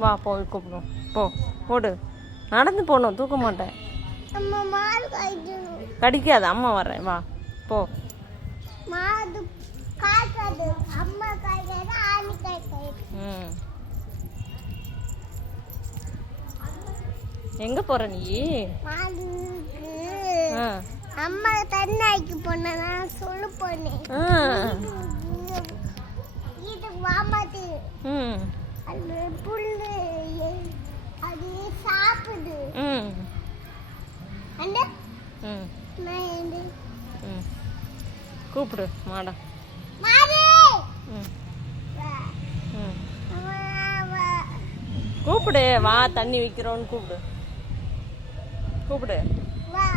வா போய் கூப்பிடுவோம். போ ஓடு. நடந்து போகணும், தூக்க மாட்டேன். கடிக்காது, அம்மா வர்றேன், வா போ. எங்க போற நீ? அம்மா தண்ணி போனா சொல்லு போனேன். இது வாமாது. அது புல்லு அது சாப்பிடுது. அந்த நான் கூப்பிடு மாடா. மாடு கூப்பிடு, வா தண்ணி வைக்கிறோன்னு கூப்பிடு. கூப்பிடு. வா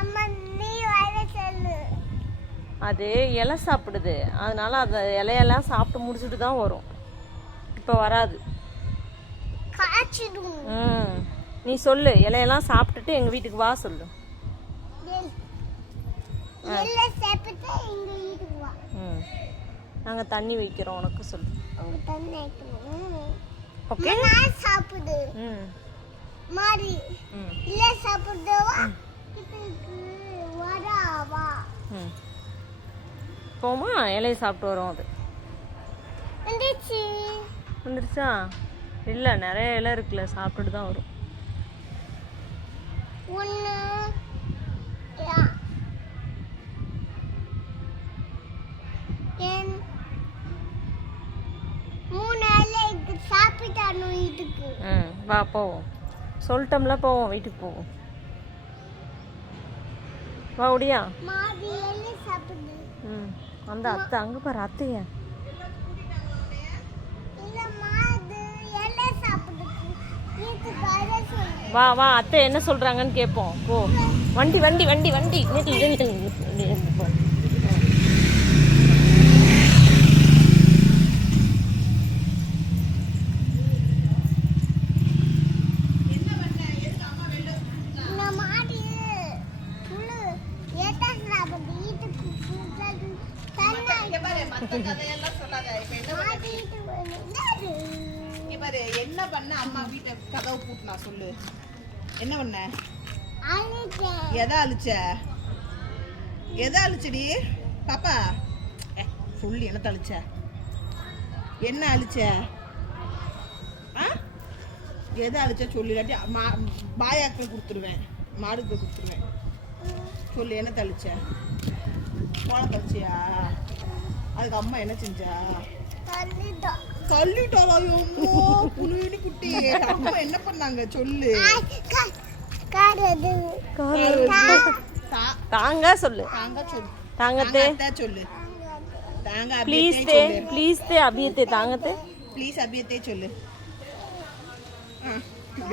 அம்மா நீ வர சொல்லு. அது இலை சாப்பிடுது, அதனால அந்த இலையெல்லாம் சாப்பிட்டு முடிச்சுட்டு தான் வரும். இப்போ வராது. நீ சொல்லு, இலையெல்லாம் சாப்பிட்டுட்டு எங்கள் வீட்டுக்கு வா சொல்லு. நாங்கள் தண்ணி வைக்கிறோம் உனக்கு சொல்லு. ஓகே சாப்பிடு. மாறி இல்ல சாப்பிடுவா. வரவா போமா, இலையை சாப்பிட்டு வரும். அது வந்துருச்சா? இல்லை, நிறைய இலை இருக்குல்ல, சாப்பிட்டுட்டு தான் வரும். வா போவோம், சொல்லிட்டோம்ல, போவோம் வீட்டுக்கு போவோம். வா ஒடியா. அந்த அத்தை அங்கே பாரு, அத்தைய. வா வா, அத்தை என்ன சொல்றாங்கன்னு கேட்போம். போ. வண்டி வண்டி வண்டி வண்டி போ. என்ன பண்ண? அம்மா வீட்டை கதவு பூட்டினா சொல்லு. என்ன பண்ண? எதை அழிச்ச? எதை அழிச்சடி பாப்பா? சொல்லு, என்ன அழிச்ச? என்ன அழிச்ச? எதை அழிச்ச சொல்லு, இல்லாட்டி பாயாக்கு கொடுத்துருவேன், மாடுக்கு கொடுத்துருவேன். சொல்லு, என்ன தழிச்ச? கோல தழிச்சியா? அதுக்கு அம்மா என்ன செஞ்சா? தள்ளிட்டாளா? புலினி குட்டி. அம்மா என்ன பண்ணாங்க சொல்லு. தாங்க சொல்லு. தாங்க சொல்லு. தாங்கத்தே சொல்லு. தாங்க ப்ளீஸ் தே, ப்ளீஸ் தே அபியத்தே. தாங்கத்தே ப்ளீஸ் அபியத்தே சொல்லு.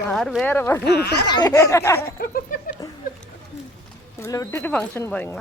யார் வேற இவ்வளோ விட்டுட்டு ஃபங்க்ஷன் போறீங்களா?